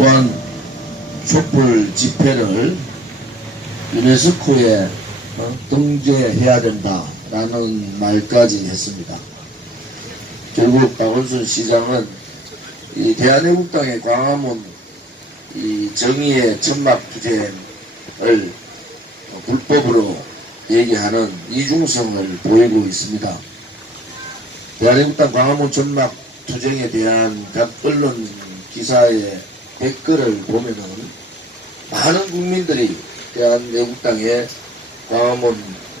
또한 촛불 집회를 유네스코에 등재해야 된다라는 말까지 했습니다. 결국 박원순 시장은 이 대한애국당의 광화문 이 정의의 천막투쟁을 불법으로 얘기하는 이중성을 보이고 있습니다. 대한애국당 광화문 천막투쟁에 대한 각 언론 기사의 댓글을 보면은 많은 국민들이 대한애국당의 광화문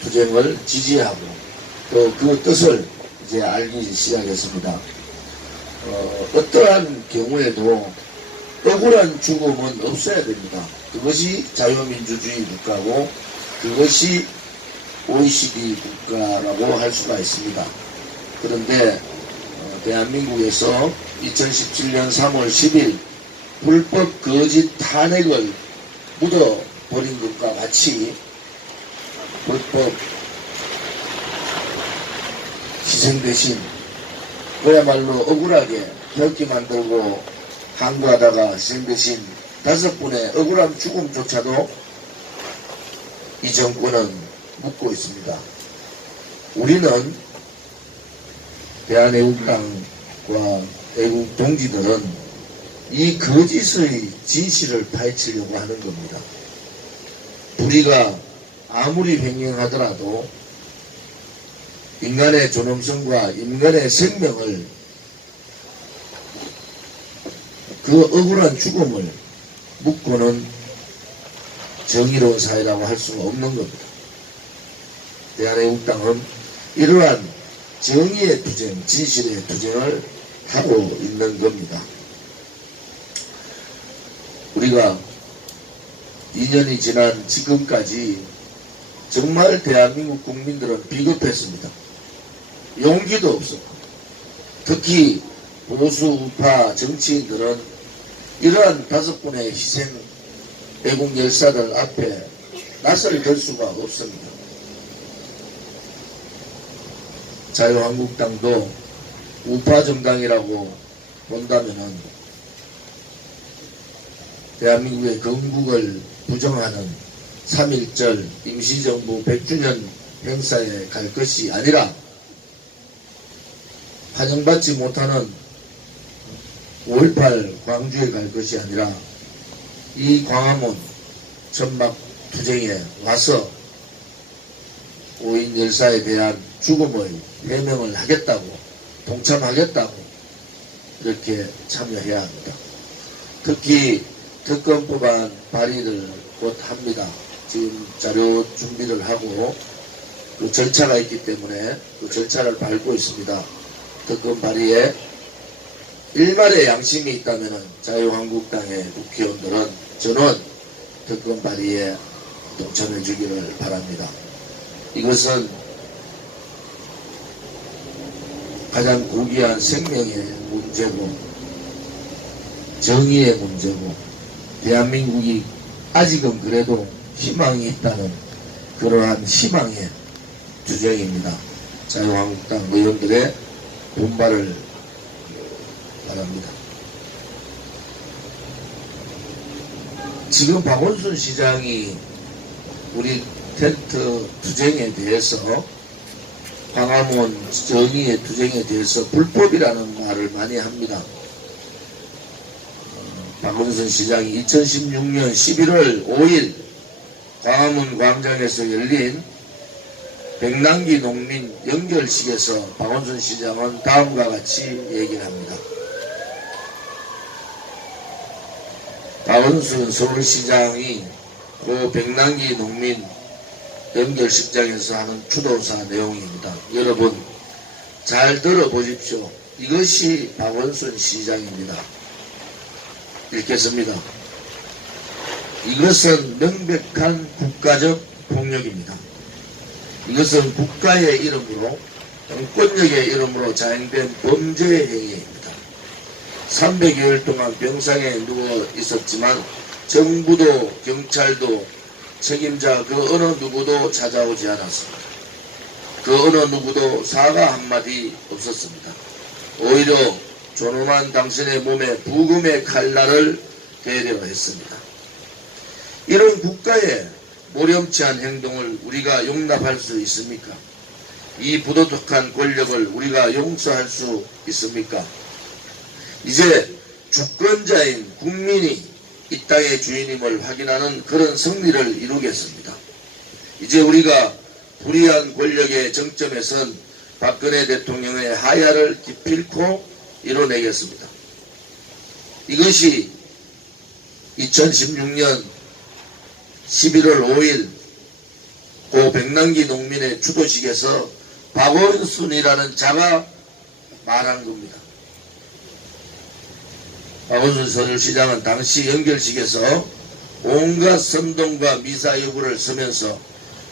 투쟁을 지지하고 또 그 뜻을 이제 알기 시작했습니다. 어떠한 경우에도 억울한 죽음은 없어야 됩니다. 그것이 자유민주주의 국가고 그것이 OECD 국가라고 할 수가 있습니다. 그런데 대한민국에서 2017년 3월 10일 불법 거짓 탄핵을 묻어버린 것과 같이 불법 희생 대신 그야말로 억울하게 벽기 만들고 항거하다가 희생 대신 5분의 억울한 죽음조차도 이 정권은 묻고 있습니다. 우리는 대한애국당과 애국 동지들은 이 거짓의 진실을 파헤치려고 하는 겁니다. 불의가 아무리 횡행하더라도 인간의 존엄성과 인간의 생명을 그 억울한 죽음을 묻고는 정의로운 사회라고 할 수가 없는 겁니다. 대한애국당은 이러한 정의의 투쟁, 진실의 투쟁을 하고 있는 겁니다. 우리가 2년이 지난 지금까지 정말 대한민국 국민들은 비겁했습니다. 용기도 없었고 특히 보수 우파 정치인들은 이러한 5분의 희생 애국 열사들 앞에 낯을 들 수가 없습니다. 자유한국당도 우파 정당이라고 본다면은 대한민국의 건국을 부정하는 3.1절 임시정부 100주년 행사에 갈 것이 아니라 환영받지 못하는 5.18 광주에 갈 것이 아니라 이 광화문 천막투쟁에 와서 5인 열사에 대한 죽음의 해명을 하겠다고 동참하겠다고 이렇게 참여해야 합니다. 특히 특검법안 발의를 곧 합니다. 지금 자료 준비를 하고 그 절차가 있기 때문에 그 절차를 밟고 있습니다. 특검 발의에 일말의 양심이 있다면 자유한국당의 국회의원들은 저는 특검 발의에 동참해 주기를 바랍니다. 이것은 가장 고귀한 생명의 문제고 정의의 문제고 대한민국이 아직은 그래도 희망이 있다는 그러한 희망의 투쟁입니다. 자유한국당 의원들의 분발을 바랍니다. 지금 박원순 시장이 우리 텐트 투쟁에 대해서 광화문 정의의 투쟁에 대해서 불법이라는 말을 많이 합니다. 박원순 시장이 2016년 11월 5일 광화문 광장에서 열린 백남기 농민 연결식에서 박원순 시장은 다음과 같이 얘기를 합니다. 박원순 서울시장이 그 백남기 농민 연결식장에서 하는 추도사 내용입니다. 여러분 잘 들어보십시오. 이것이 박원순 시장입니다. 읽겠습니다. 이것은 명백한 국가적 폭력입니다. 이것은 국가의 이름으로 정권력의 이름으로 자행된 범죄 행위입니다. 300여일 동안 병상에 누워 있었지만 정부도 경찰도 책임자 그 어느 누구도 찾아오지 않았습니다. 그 어느 누구도 사과 한마디 없었습니다. 오히려 존엄한 당신의 몸에 부금의 칼날을 되려 했습니다. 이런 국가의 모렴치한 행동을 우리가 용납할 수 있습니까? 이 부도덕한 권력을 우리가 용서할 수 있습니까? 이제 주권자인 국민이 이 땅의 주인임을 확인하는 그런 승리를 이루겠습니다. 이제 우리가 불의한 권력의 정점에선 박근혜 대통령의 하야를 기필코 이뤄내겠습니다. 이것이 2016년 11월 5일 고 백남기 농민의 추도식에서 박원순이라는 자가 말한 겁니다. 박원순 서울시장은 당시 연결식에서 온갖 선동과 미사 여부를 쓰면서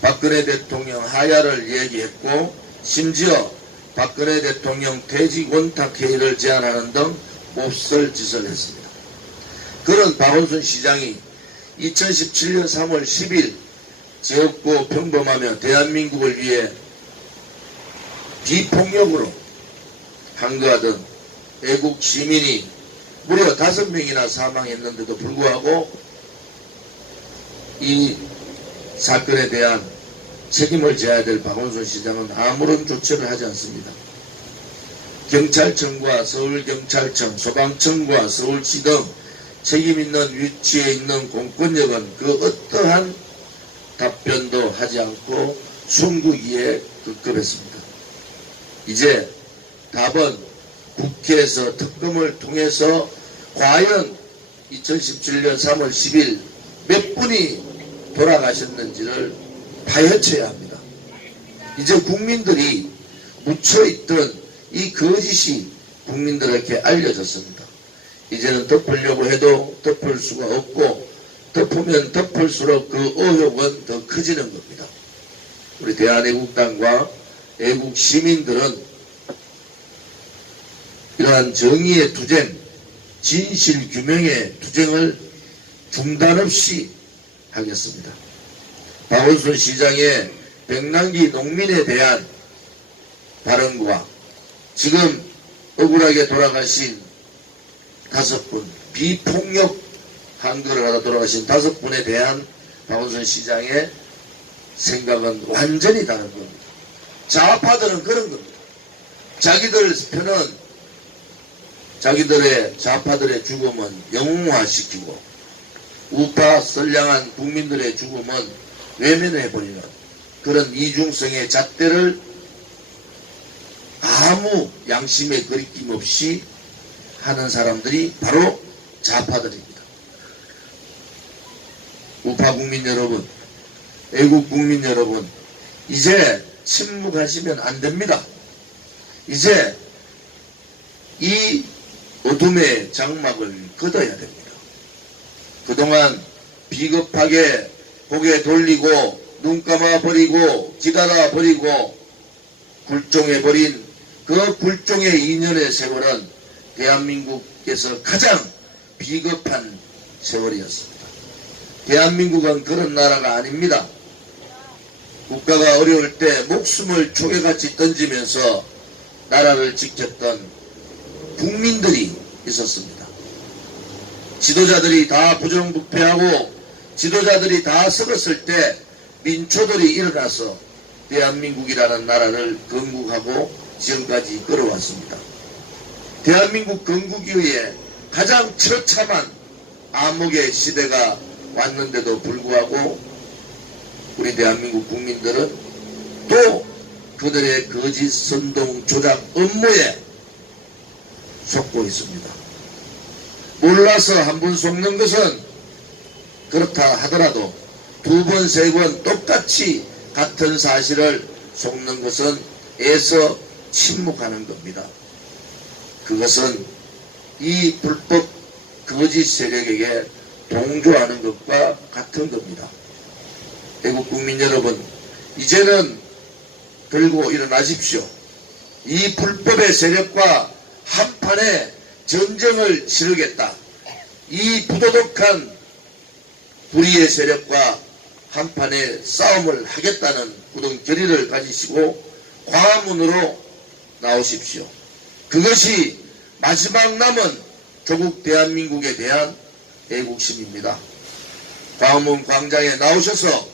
박근혜 대통령 하야를 얘기했고, 심지어 박근혜 대통령 퇴직 원탁회의를 제안하는 등 몹쓸 짓을 했습니다. 그런 박원순 시장이 2017년 3월 10일 지역구 평범하며 대한민국을 위해 비폭력으로 항거하던 애국 시민이 무려 5명이나 사망했는데도 불구하고 이 사건에 대한 책임을 져야 될 박원순 시장은 아무런 조치를 하지 않습니다. 경찰청과 서울경찰청, 소방청과 서울시 등 책임있는 위치에 있는 공권력은 그 어떠한 답변도 하지 않고 숨기기에 급급했습니다. 이제 답은 국회에서 특검을 통해서 과연 2017년 3월 10일 몇 분이 돌아가셨는지를 파헤쳐야 합니다. 이제 국민들이 묻혀있던 이 거짓이 국민들에게 알려졌습니다. 이제는 덮으려고 해도 덮을 수가 없고, 덮으면 덮을수록 그 의혹은 더 커지는 겁니다. 우리 대한애국당과 애국 시민들은 이러한 정의의 투쟁, 진실 규명의 투쟁을 중단 없이 하겠습니다. 박원순 시장의 백남기 농민에 대한 발언과 지금 억울하게 돌아가신 5분, 비폭력 항거를 하다 돌아가신 5분에 대한 박원순 시장의 생각은 완전히 다른 겁니다. 좌파들은 그런 겁니다. 자기들 편은 자기들의 좌파들의 죽음은 영웅화시키고 우파 선량한 국민들의 죽음은 외면해버리는 그런 이중성의 잣대를 아무 양심의 거리낌 없이 하는 사람들이 바로 좌파들입니다. 우파 국민 여러분, 애국 국민 여러분, 이제 침묵하시면 안 됩니다. 이제 이 어둠의 장막을 걷어야 됩니다. 그동안 비겁하게 고개 돌리고 눈 감아버리고 기다려버리고 굴종해버린 그 굴종의 2년의 세월은 대한민국에서 가장 비겁한 세월이었습니다. 대한민국은 그런 나라가 아닙니다. 국가가 어려울 때 목숨을 초계같이 던지면서 나라를 지켰던 국민들이 있었습니다. 지도자들이 다 부정부패하고 지도자들이 다 썩었을 때 민초들이 일어나서 대한민국이라는 나라를 건국하고 지금까지 끌어왔습니다. 대한민국 건국 이후에 가장 처참한 암흑의 시대가 왔는데도 불구하고 우리 대한민국 국민들은 또 그들의 거짓 선동 조작 업무에 속고 있습니다. 몰라서 한 번 속는 것은 그렇다 하더라도 2번, 3번 똑같이 같은 사실을 속는 것은 애써 침묵하는 겁니다. 그것은 이 불법 거짓 세력에게 동조하는 것과 같은 겁니다. 애국 국민 여러분, 이제는 들고 일어나십시오. 이 불법의 세력과 한판에 전쟁을 치르겠다. 이 부도덕한 불의의 세력과 한판에 싸움을 하겠다는 굳은 결의를 가지시고 광화문으로 나오십시오. 그것이 마지막 남은 조국 대한민국에 대한 애국심입니다. 광화문 광장에 나오셔서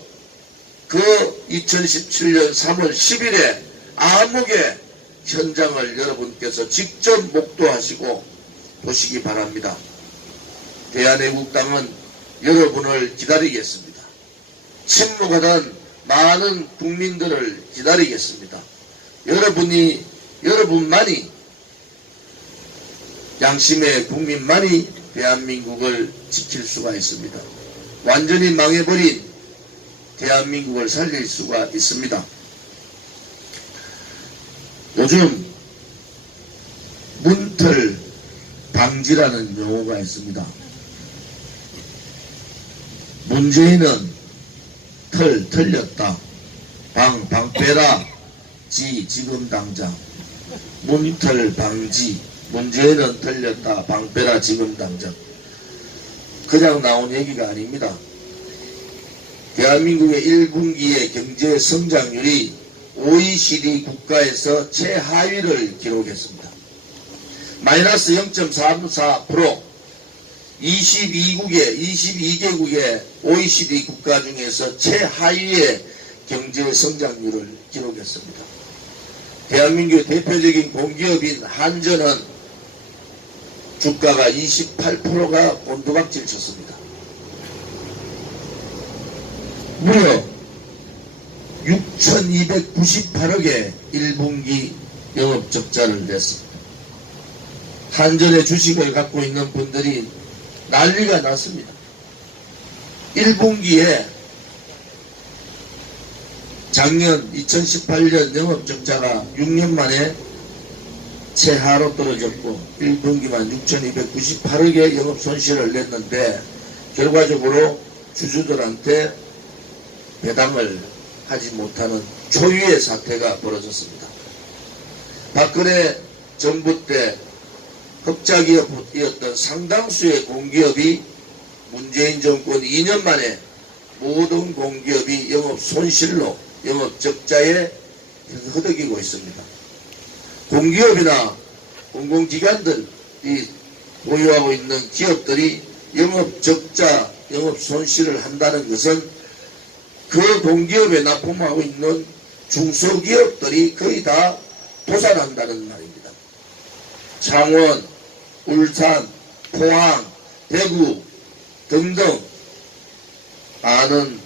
그 2017년 3월 10일에 암흑의 현장을 여러분께서 직접 목도하시고 보시기 바랍니다. 대한애국당은 여러분을 기다리겠습니다. 침묵하던 많은 국민들을 기다리겠습니다. 여러분만이, 양심의 국민만이 대한민국을 지킬 수가 있습니다. 완전히 망해버린 대한민국을 살릴 수가 있습니다. 요즘 문털 방지라는 용어가 있습니다. 문재인은 털렸다. 방 빼라. 지금 당장. 문털 방지. 문재인은 털렸다. 방 빼라. 지금 당장. 그냥 나온 얘기가 아닙니다. 대한민국의 1분기의 경제 성장률이 OECD 국가에서 최하위를 기록했습니다. 마이너스 0.34%, 22개국의 OECD 국가 중에서 최하위의 경제 성장률을 기록했습니다. 대한민국의 대표적인 공기업인 한전은 주가가 28%가 곤두박질 쳤습니다. 무려 6,298억의 1분기 영업적자를 냈습니다. 한전의 주식을 갖고 있는 분들이 난리가 났습니다. 1분기에 작년 2018년 영업적자가 6년 만에 최하로 떨어졌고 1분기만 6,298억의 영업손실을 냈는데 결과적으로 주주들한테 배당을 하지 못하는 초유의 사태가 벌어졌습니다. 박근혜 정부 때 흑자기업이었던 상당수의 공기업이 문재인 정권 2년 만에 모든 공기업이 영업손실로 영업적자에 허덕이고 있습니다. 공기업이나 공공기관들이 보유하고 있는 기업들이 영업적자, 영업손실을 한다는 것은 그 공기업에 납품하고 있는 중소기업들이 거의 다 도산한다는 말입니다. 창원, 울산, 포항, 대구 등등 많은